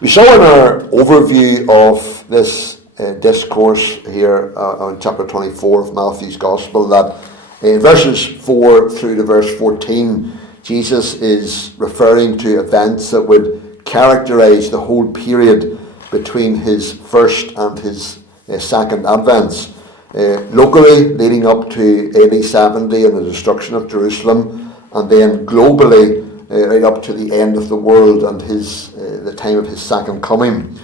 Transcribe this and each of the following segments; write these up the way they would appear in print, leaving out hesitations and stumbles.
We saw in our overview of this discourse here on chapter 24 of Matthew's Gospel that in verses 4 through to verse 14, Jesus is referring to events that would characterize the whole period between his first and his second advents. Locally, leading up to AD 70 and the destruction of Jerusalem, and then globally, right up to the end of the world and the time of his second coming.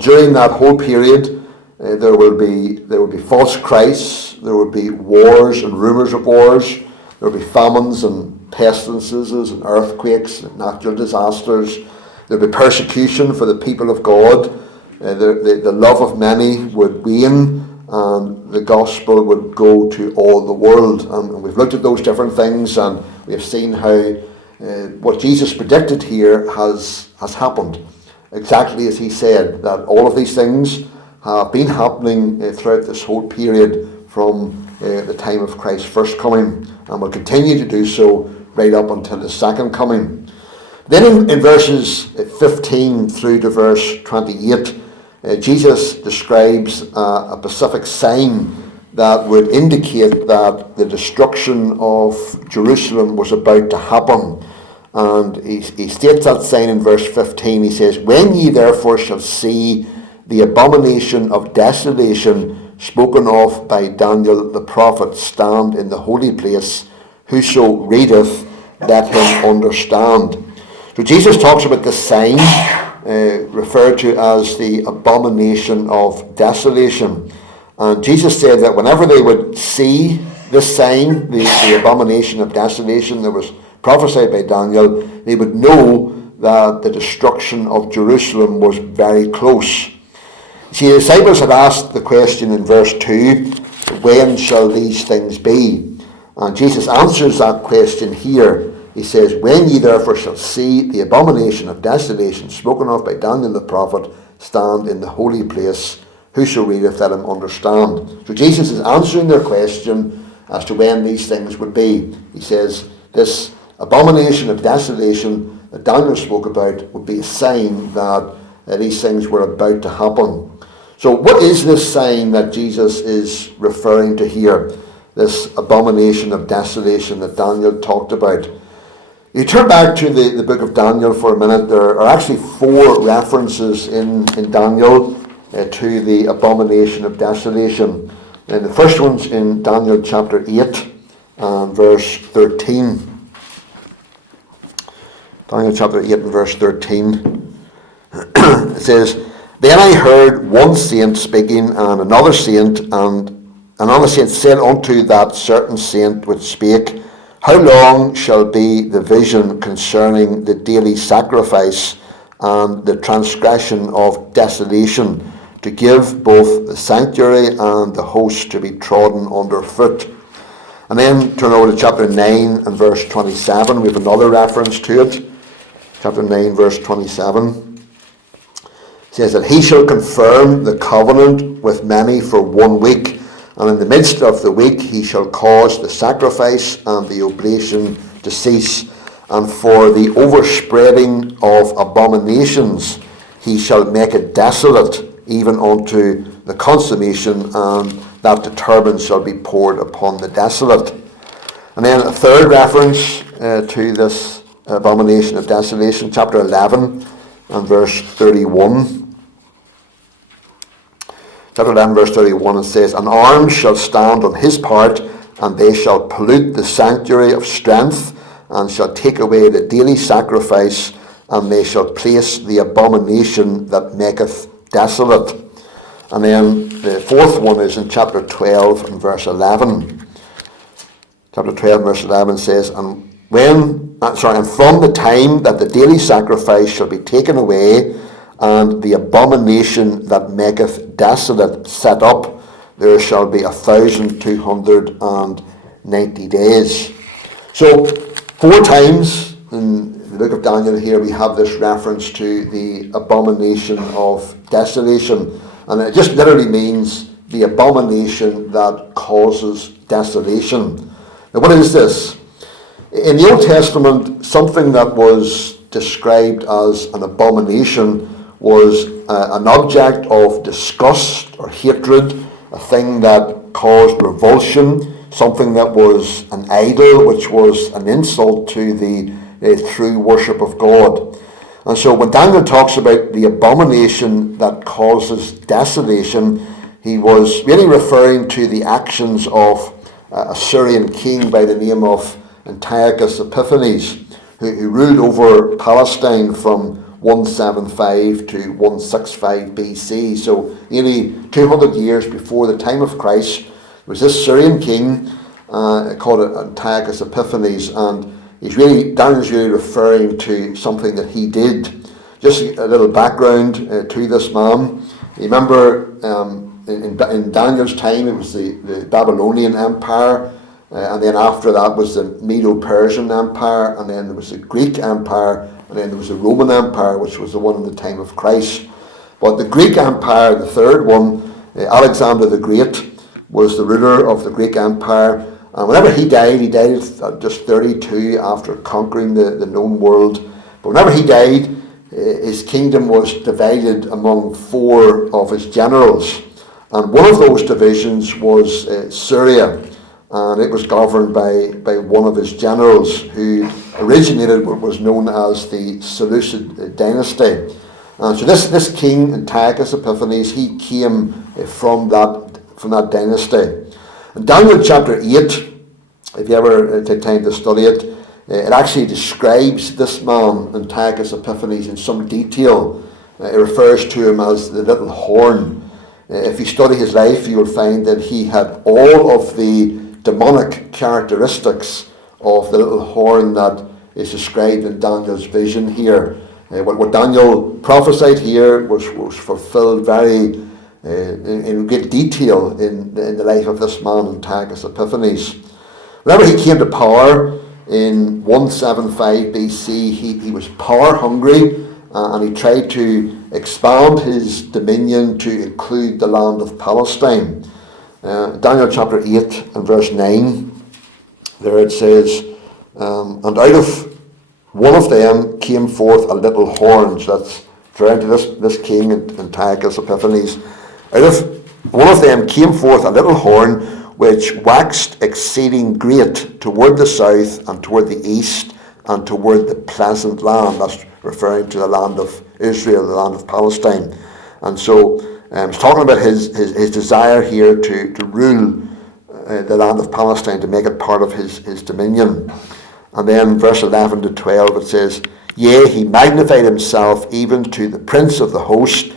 During that whole period, there will be false Christs, there will be wars and rumours of wars, there will be famines and pestilences and earthquakes and natural disasters. There will be persecution for the people of God. The love of many would wane, and the gospel would go to all the world. And we've looked at those different things, and we have seen how what Jesus predicted here has happened. Exactly as he said, that all of these things have been happening throughout this whole period from the time of Christ's first coming, and will continue to do so right up until his second coming. Then in verses 15 through to verse 28, Jesus describes a specific sign that would indicate that the destruction of Jerusalem was about to happen. And he states that sign in verse 15. He says, "When ye therefore shall see the abomination of desolation spoken of by Daniel the prophet stand in the holy place, whoso readeth, let him understand." So Jesus talks about the sign referred to as the abomination of desolation. And Jesus said that whenever they would see this sign, the abomination of desolation that was prophesied by Daniel, they would know that the destruction of Jerusalem was very close. See, the disciples had asked the question in verse 2, when shall these things be? And Jesus answers that question here. He says, "When ye therefore shall see the abomination of desolation spoken of by Daniel the prophet stand in the holy place, whoso readeth, let him understand." So Jesus is answering their question as to when these things would be. He says, this abomination of desolation that Daniel spoke about would be a sign that these things were about to happen. So what is this sign that Jesus is referring to here? This abomination of desolation that Daniel talked about. You turn back to the book of Daniel for a minute. There are actually 4 references in Daniel to the abomination of desolation. And the first one's in Daniel chapter 8 and verse 13. Daniel chapter 8 and verse 13. It says, "Then I heard one saint speaking, and another saint, and another saint said unto that certain saint which spake, How long shall be the vision concerning the daily sacrifice and the transgression of desolation, to give both the sanctuary and the host to be trodden under foot?" And then turn over to chapter 9 and verse 27. We have another reference to it. Chapter 9 verse 27. It says that he shall confirm the covenant with many for 1 week, and in the midst of the week he shall cause the sacrifice and the oblation to cease, and for the overspreading of abominations he shall make it desolate, even unto the consummation, and that determined shall be poured upon the desolate. And then a third reference to this abomination of desolation, chapter 11 and verse 31. Chapter 11 verse 31, it says, "An arm shall stand on his part, and they shall pollute the sanctuary of strength, and shall take away the daily sacrifice, and they shall place the abomination that maketh desolate." And then the fourth one is in chapter 12 and verse 11. Chapter 12 verse 11 says, and from the time that the daily sacrifice shall be taken away, and the abomination that maketh desolate set up, there shall be 1,290 days. So 4 times in the book of Daniel here we have this reference to the abomination of desolation, and it just literally means the abomination that causes desolation. Now what is this? In the Old Testament, something that was described as an abomination was an object of disgust or hatred, a thing that caused revulsion, something that was an idol, which was an insult to the true worship of God. And so when Daniel talks about the abomination that causes desolation, he was really referring to the actions of a Syrian king by the name of Antiochus Epiphanes, who ruled over Palestine from 175 to 165 BC. So nearly 200 years before the time of Christ, there was this Syrian king called Antiochus Epiphanes, and Daniel's really referring to something that he did. Just a little background to this man. You remember in Daniel's time, it was the Babylonian Empire, and then after that was the Medo-Persian Empire, and then there was the Greek Empire, and then there was the Roman Empire, which was the one in the time of Christ. But the Greek Empire, the third one, Alexander the Great, was the ruler of the Greek Empire. And whenever he died at just 32 after conquering the known world. But whenever he died, his kingdom was divided among 4 of his generals. And one of those divisions was Syria. And it was governed by one of his generals who originated what was known as the Seleucid dynasty. And so this king, Antiochus Epiphanes, he came from that dynasty. In Daniel chapter 8, if you ever take time to study it, it actually describes this man, Antiochus Epiphanes, in some detail. It refers to him as the little horn. If you study his life, you will find that he had all of the demonic characteristics of the little horn that is described in Daniel's vision here. What Daniel prophesied here was fulfilled very in great detail in the life of this man, Antiochus Epiphanes. Whenever he came to power in 175 BC, he was power hungry, and he tried to expand his dominion to include the land of Palestine. Daniel chapter 8 and verse 9, there it says, and out of one of them came forth a little horn. So that's referring to this king, Antiochus Epiphanes. Out of one of them came forth a little horn, which waxed exceeding great toward the south and toward the east and toward the pleasant land. That's referring to the land of Israel, the land of Palestine. And so it's talking about his desire here to rule the land of Palestine, to make it part of his dominion. And then verse 11 to 12 it says, Yea, he magnified himself even to the prince of the host.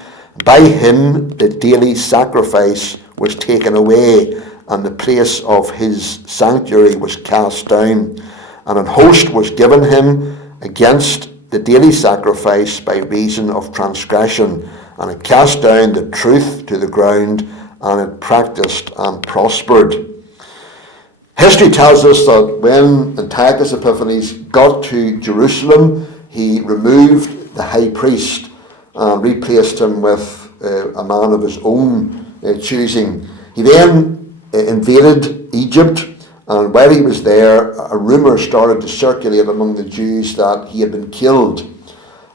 By him the daily sacrifice was taken away, and the place of his sanctuary was cast down. And an host was given him against the daily sacrifice by reason of transgression, and it cast down the truth to the ground, and it practiced and prospered. History tells us that when Antiochus Epiphanes got to Jerusalem, he removed the high priest and replaced him with a man of his own choosing. He then invaded Egypt, and while he was there, a rumour started to circulate among the Jews that he had been killed.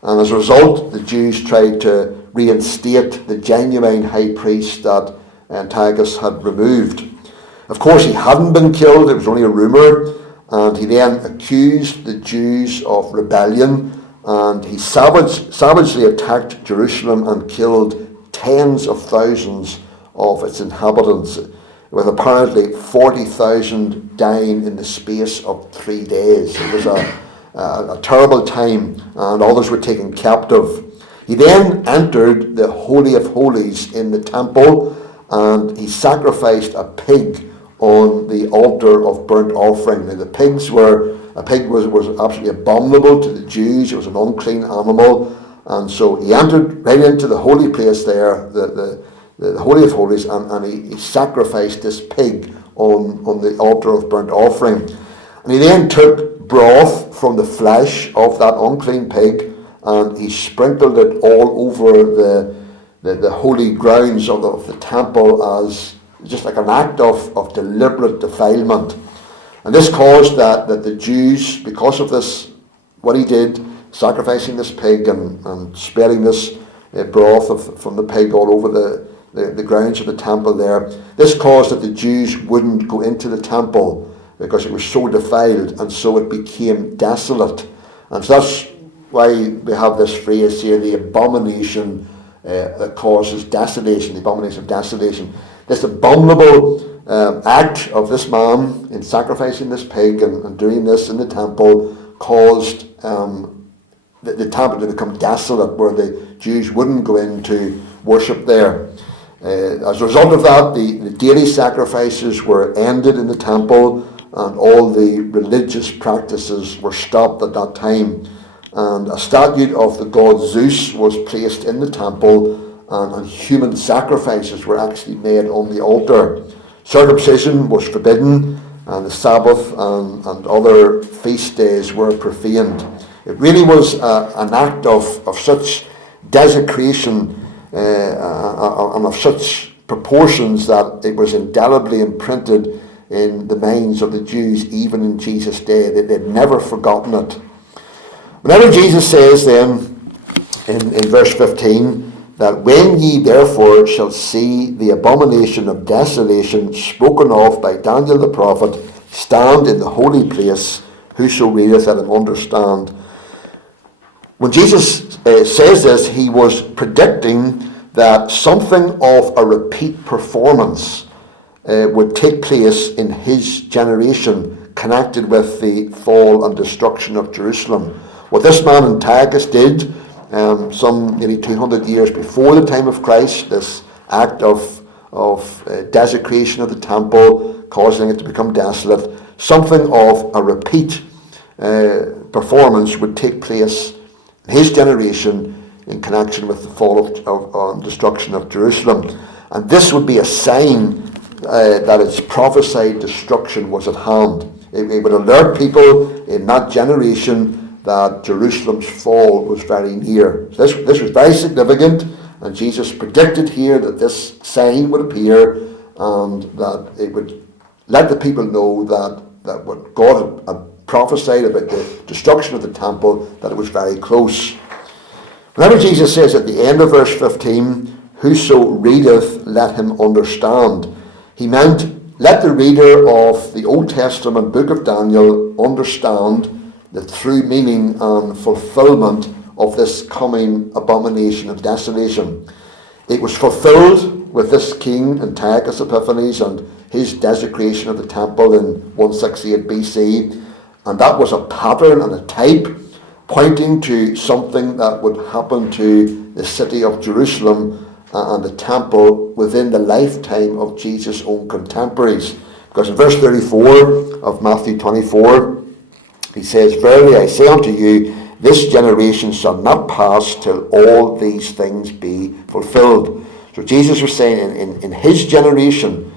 And as a result, the Jews tried to reinstate the genuine high priest that Antiochus had removed. Of course, he hadn't been killed, it was only a rumour, and he then accused the Jews of rebellion, and he savagely attacked Jerusalem and killed tens of thousands of its inhabitants, with apparently 40,000 dying in the space of 3 days. It was a terrible time, and others were taken captive. He then entered the Holy of Holies in the temple, and he sacrificed a pig on the altar of burnt offering. Now, a pig was absolutely abominable to the Jews. It was an unclean animal, and so he entered right into the holy place there, the Holy of Holies, and he sacrificed this pig on the altar of burnt offering. And he then took broth from the flesh of that unclean pig, and he sprinkled it all over the holy grounds of the temple as just like an act of deliberate defilement. And this caused that the Jews, because of this, what he did, sacrificing this pig and spreading this broth from the pig all over the grounds of the temple there. This caused that the Jews wouldn't go into the temple because it was so defiled, and so it became desolate. And so that's why we have this phrase here, the abomination that causes desolation, the abomination of desolation. This abominable act of this man in sacrificing this pig and doing this in the temple caused the temple to become desolate, where the Jews wouldn't go in to worship there. As a result of that, the daily sacrifices were ended in the temple, and all the religious practices were stopped at that time. And a statue of the god Zeus was placed in the temple, and human sacrifices were actually made on the altar. Circumcision was forbidden, and the Sabbath and other feast days were profaned. It really was an act of such desecration and of such proportions that it was indelibly imprinted in the minds of the Jews, even in Jesus' day. They'd never forgotten it. Whenever Jesus says then in verse 15 that when ye therefore shall see the abomination of desolation spoken of by Daniel the prophet stand in the holy place, whoso readeth, let him understand. When Jesus says this, he was predicting that something of a repeat performance would take place in his generation, connected with the fall and destruction of Jerusalem. What this man Antiochus did some nearly 200 years before the time of Christ, this act of desecration of the temple, causing it to become desolate, something of a repeat performance would take place in his generation in connection with the fall of destruction of Jerusalem. And this would be a sign that its prophesied destruction was at hand. It would alert people in that generation that Jerusalem's fall was very near. This was very significant, and Jesus predicted here that this sign would appear, and that it would let the people know that what God had prophesied about the destruction of the temple, that it was very close. Whenever Jesus says at the end of verse 15, whoso readeth, let him understand, he meant let the reader of the Old Testament book of Daniel understand the true meaning and fulfillment of this coming abomination of desolation. It was fulfilled with this king Antiochus Epiphanes and his desecration of the temple in 168 BC, and that was a pattern and a type pointing to something that would happen to the city of Jerusalem and the temple within the lifetime of Jesus' own contemporaries. Because in verse 34 of Matthew 24, he says, verily I say unto you, this generation shall not pass till all these things be fulfilled. So Jesus was saying in his generation,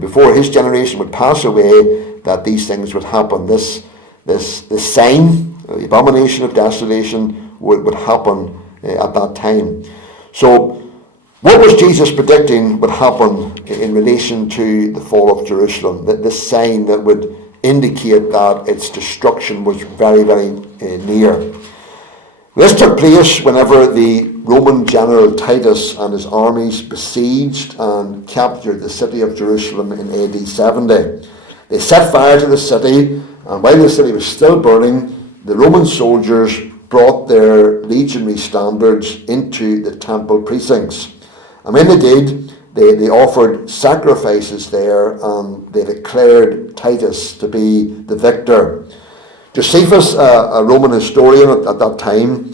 before his generation would pass away, that these things would happen. This sign, the abomination of desolation, would happen at that time. So what was Jesus predicting would happen in relation to the fall of Jerusalem? This sign that would indicate that its destruction was very, very near. This took place whenever the Roman general Titus and his armies besieged and captured the city of Jerusalem in AD 70. They set fire to the city, and while the city was still burning, the Roman soldiers brought their legionary standards into the temple precincts. And when they did, they offered sacrifices there, and they declared Titus to be the victor. Josephus, a Roman historian at that time,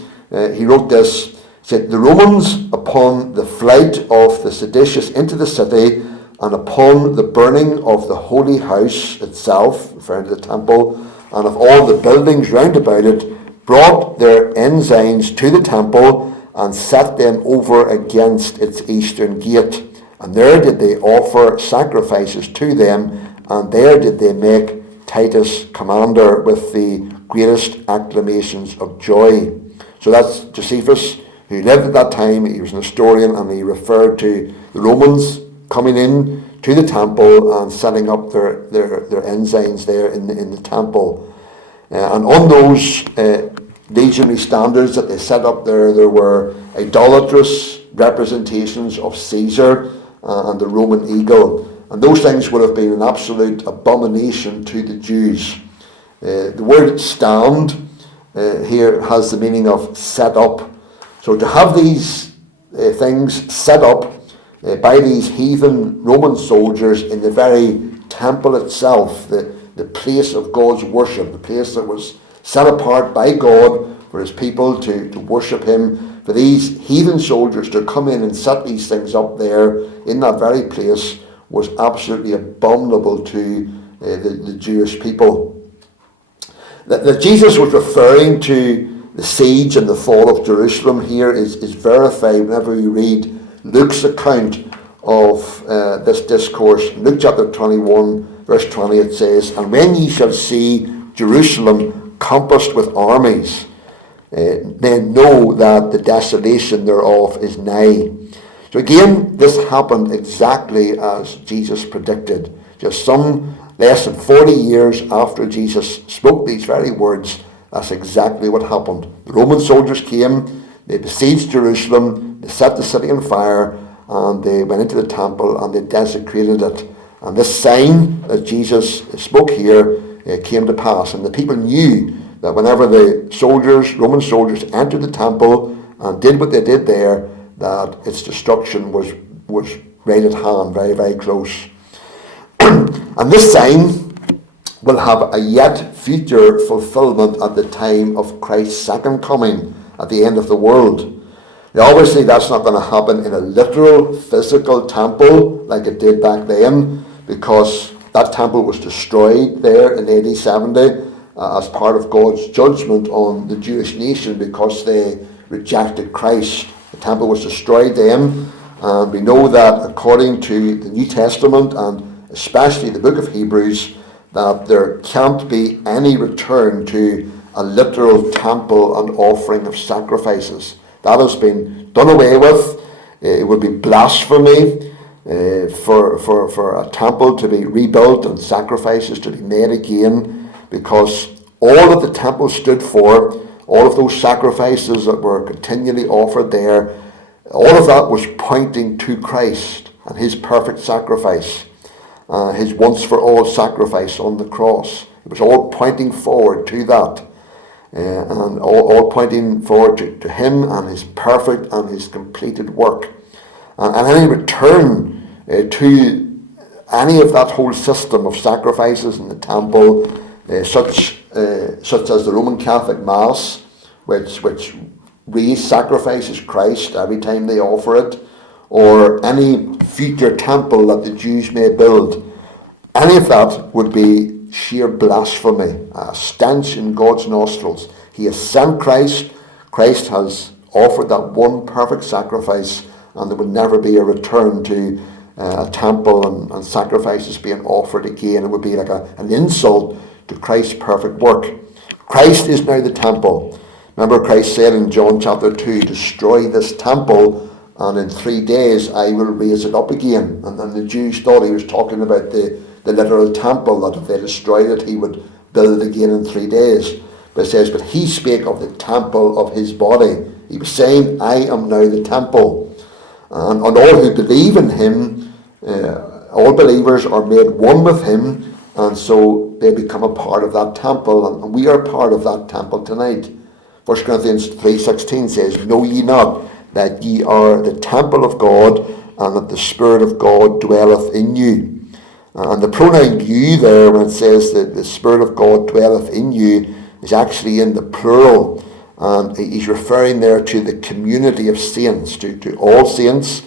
he wrote this, said, the Romans, upon the flight of the seditious into the city, and upon the burning of the holy house itself, referring to the temple, and of all the buildings round about it, brought their ensigns to the temple, and set them over against its eastern gate. And there did they offer sacrifices to them, and there did they make Titus commander with the greatest acclamations of joy. So that's Josephus, who lived at that time. He was an historian, and he referred to the Romans coming in to the temple and setting up their ensigns there in the temple. And on those legionary standards that they set up there. There were idolatrous representations of Caesar and the Roman eagle. And those things would have been an absolute abomination to the Jews. The word stand here has the meaning of set up. So to have these things set up by these heathen Roman soldiers in the very temple itself, the place of God's worship, the place that was set apart by God for his people to worship him, for these heathen soldiers to come in and set these things up there in that very place was absolutely abominable to the Jewish people. That Jesus was referring to the siege and the fall of Jerusalem here is verified whenever you read Luke's account of this discourse. In Luke chapter 21, verse 20, it says, "And when ye shall see Jerusalem compassed with armies, then know that the desolation thereof is nigh." So again, this happened exactly as Jesus predicted. Just some less than 40 years after Jesus spoke these very words, that's exactly what happened. The Roman soldiers came, they besieged Jerusalem, they set the city on fire, and they went into the temple and they desecrated it. And this sign that Jesus spoke here came to pass. And the people knew that whenever the Roman soldiers entered the temple and did what they did there, that its destruction was right at hand, very, very close. And this sign will have a yet future fulfillment at the time of Christ's second coming, at the end of the world. Now obviously that's not going to happen in a literal physical temple like it did back then, because that temple was destroyed there in AD 70 as part of God's judgment on the Jewish nation because they rejected Christ. The temple was destroyed then, and we know that according to the New Testament and especially the book of Hebrews, that there can't be any return to a literal temple and offering of sacrifices. That has been done away with. It would be blasphemy for a temple to be rebuilt and sacrifices to be made again, because all that the temple stood for, all of those sacrifices that were continually offered there, all of that was pointing to Christ and his perfect sacrifice, his once for all sacrifice on the cross. It was all pointing forward to that, and all pointing forward to him and his perfect and his completed work. And any return to any of that whole system of sacrifices in the temple, such as the Roman Catholic Mass, which re-sacrifices Christ every time they offer it, or any future temple that the Jews may build, any of that would be sheer blasphemy, a stench in God's nostrils. He has sent Christ. Christ has offered that one perfect sacrifice, and there would never be a return to a temple and sacrifices being offered again. It would be like an insult to Christ's perfect work. Christ is now the temple. Remember, Christ said in John chapter 2, "Destroy this temple, and in 3 days I will raise it up again." And then the Jews thought he was talking about the literal temple, that if they destroyed it, he would build it again in 3 days. But it says, but he spake of the temple of his body. He was saying, "I am now the temple." And all who believe in him, all believers are made one with him, and so they become a part of that temple, and we are part of that temple tonight. 1 Corinthians 3:16 says, "Know ye not that ye are the temple of God, and that the Spirit of God dwelleth in you?" And the pronoun "you" there, when it says that the Spirit of God dwelleth in you, is actually in the plural. And he's referring there to the community of saints, to all saints.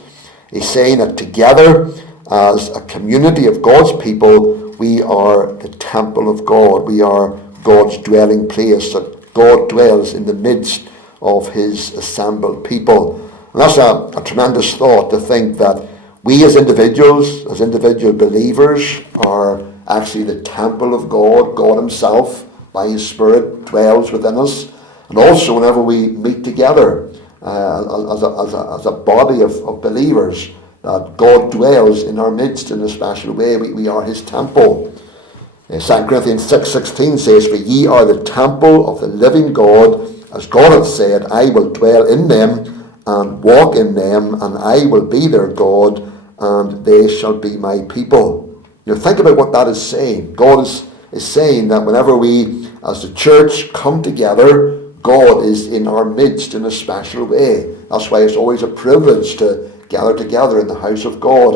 He's saying that together, as a community of God's people, we are the temple of God. We are God's dwelling place, that God dwells in the midst of his assembled people. And that's a tremendous thought, to think that we as individuals, as individual believers, are actually the temple of God. God himself, by his Spirit, dwells within us. And also whenever we meet together as a body of believers, that God dwells in our midst in a special way. We are his temple. 2 Corinthians 6:16 says, "For ye are the temple of the living God, as God hath said, I will dwell in them and walk in them, and I will be their God, and they shall be my people. Think about what that is saying. God is saying that whenever we, as the church, come together, God is in our midst in a special way. That's why it's always a privilege to gather together in the house of God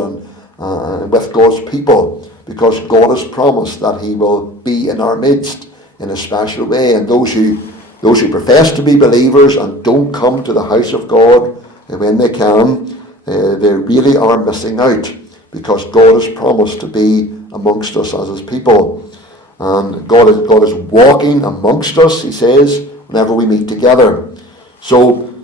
and with God's people, because God has promised that he will be in our midst in a special way. And those who profess to be believers and don't come to the house of God when they can, they really are missing out, because God has promised to be amongst us as his people. And God is walking amongst us, he says, whenever we meet together. So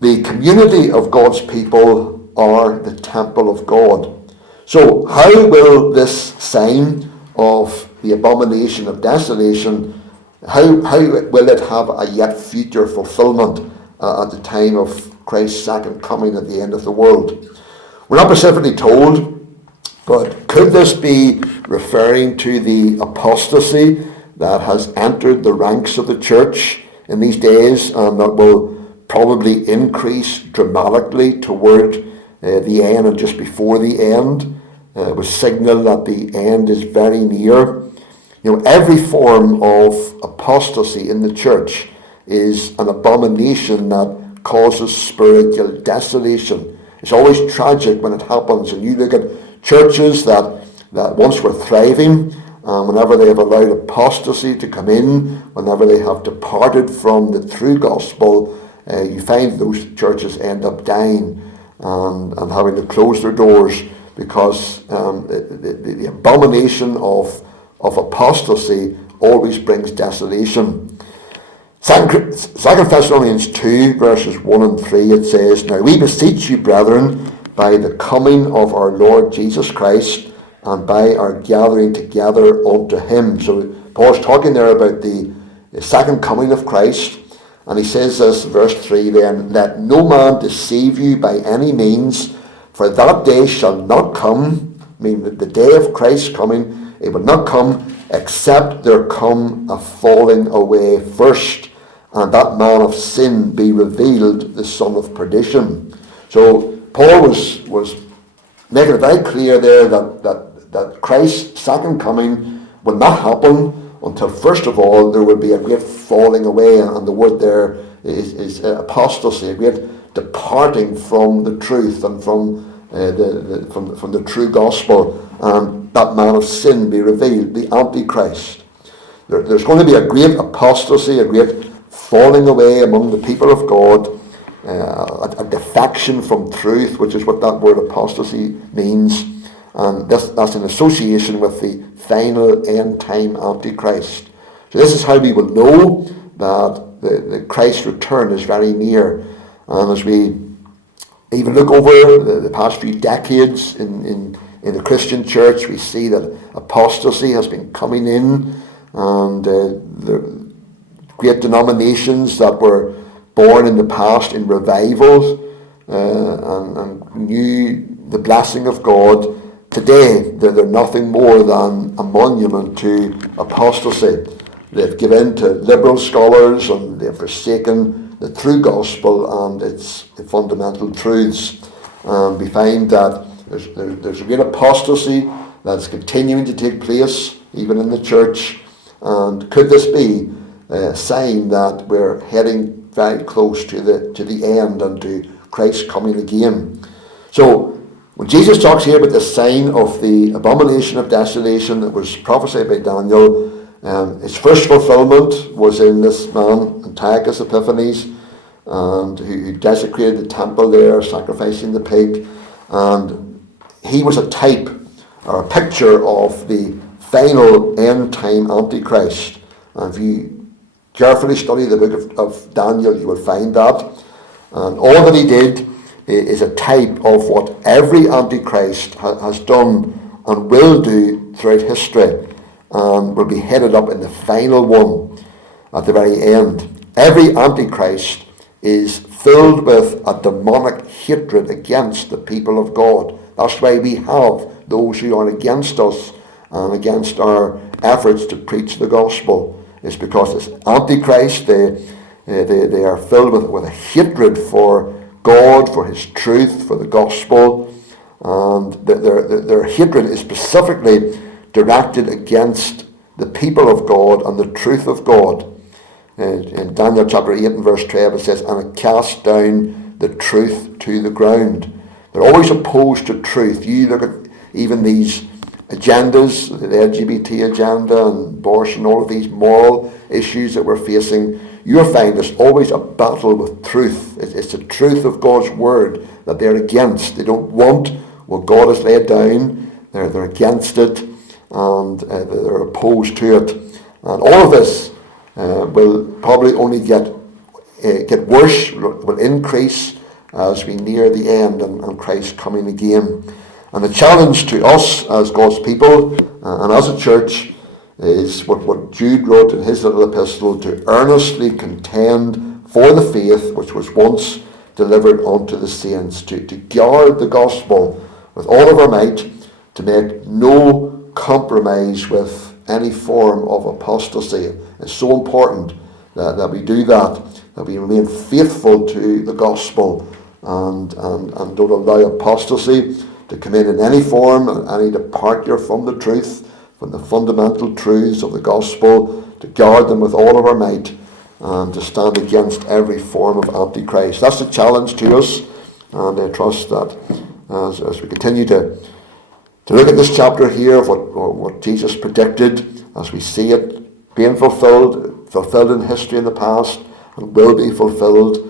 the community of God's people are the temple of God. So how will this sign of the abomination of desolation, how will it have a yet future fulfillment at the time of Christ's second coming at the end of the world? We're not specifically told, but could this be referring to the apostasy that has entered the ranks of the church in these days, and that will probably increase dramatically toward the end and just before the end? It was signal that the end is very near. Every form of apostasy in the church is an abomination that causes spiritual desolation. It's always tragic when it happens, and you look at churches that once were thriving, whenever they have allowed apostasy to come in, whenever they have departed from the true gospel, you find those churches end up dying and having to close their doors, because the abomination of apostasy always brings desolation. 2 Thessalonians 2, verses 1 and 3, it says, Now we beseech you, brethren, by the coming of our Lord Jesus Christ, and by our gathering together unto him. So Paul's talking there about the second coming of Christ, and he says this, verse 3 then, Let no man deceive you by any means, for that day shall not come, meaning the day of Christ's coming, it will not come, except there come a falling away first, and that man of sin be revealed, the son of perdition. So Paul was making it very clear there that Christ's second coming will not happen until, first of all, there will be a great falling away, and the word there is apostasy, a great departing from the truth and from the true gospel, and that man of sin be revealed, the Antichrist. There's going to be a great apostasy, a great falling away among the people of God, a defection from truth, which is what that word apostasy means, and that's in association with the final end time Antichrist. So this is how we will know that the Christ's return is very near. And as we even look over the past few decades in the Christian church, we see that apostasy has been coming in, and the great denominations that were born in the past in revivals and knew the blessing of God, today they're nothing more than a monument to apostasy. They've given in to liberal scholars, and they've forsaken the true gospel and its fundamental truths. And we find that there's a great apostasy that's continuing to take place even in the church. And could this be a sign that we're heading very close to the end and to Christ coming again? So when Jesus talks here about the sign of the abomination of desolation that was prophesied by Daniel, its first fulfillment was in this man Antiochus Epiphanes, and who desecrated the temple there, sacrificing the pig. And he was a type or a picture of the final end time Antichrist. And if you carefully study the book of Daniel, you will find that. And all that he did is a type of what every Antichrist has done and will do throughout history, and will be headed up in the final one at the very end. Every Antichrist is filled with a demonic hatred against the people of God. That's why we have those who are against us and against our efforts to preach the gospel. It's because this Antichrist, They are filled with a hatred for God, for His truth, for the gospel, and their hatred is specifically directed against the people of God and the truth of God. In Daniel chapter 8 and verse 12 it says, "And it cast down the truth to the ground." They're always opposed to truth. You look at even these agendas, the LGBT agenda and abortion, all of these moral issues that we're facing, you'll find there's always a battle with truth. It's the truth of God's word that they're against. They don't want what God has laid down. They're against it, and they're opposed to it. And all of this will probably only get worse, will increase as we near the end and Christ coming again. And the challenge to us as God's people and as a church is what Jude wrote in his little epistle, to earnestly contend for the faith which was once delivered unto the saints, to guard the gospel with all of our might, to make no compromise with any form of apostasy. It's so important that we do that we remain faithful to the gospel and don't allow apostasy to come in any form, any departure from the truth, from the fundamental truths of the gospel, to guard them with all of our might, and to stand against every form of antichrist. That's the challenge to us, and I trust that as we continue to look at this chapter here of what Jesus predicted, as we see it being fulfilled in history in the past, and will be fulfilled,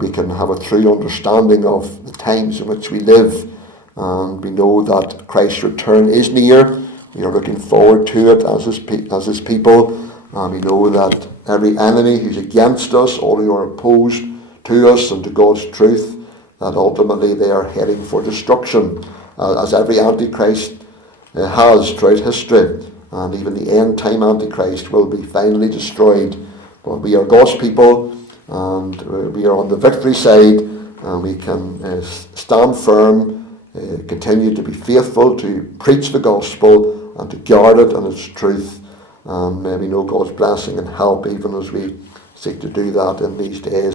we can have a true understanding of the times in which we live. And we know that Christ's return is near. We are looking forward to it as his people. And we know that every enemy who's against us, all who are opposed to us and to God's truth, that ultimately they are heading for destruction, as every Antichrist has throughout history. And even the end time Antichrist will be finally destroyed. But we are God's people, and we are on the victory side, and we can stand firm, continue to be faithful to preach the gospel and to guard it and its truth, and we know God's blessing and help even as we seek to do that in these days.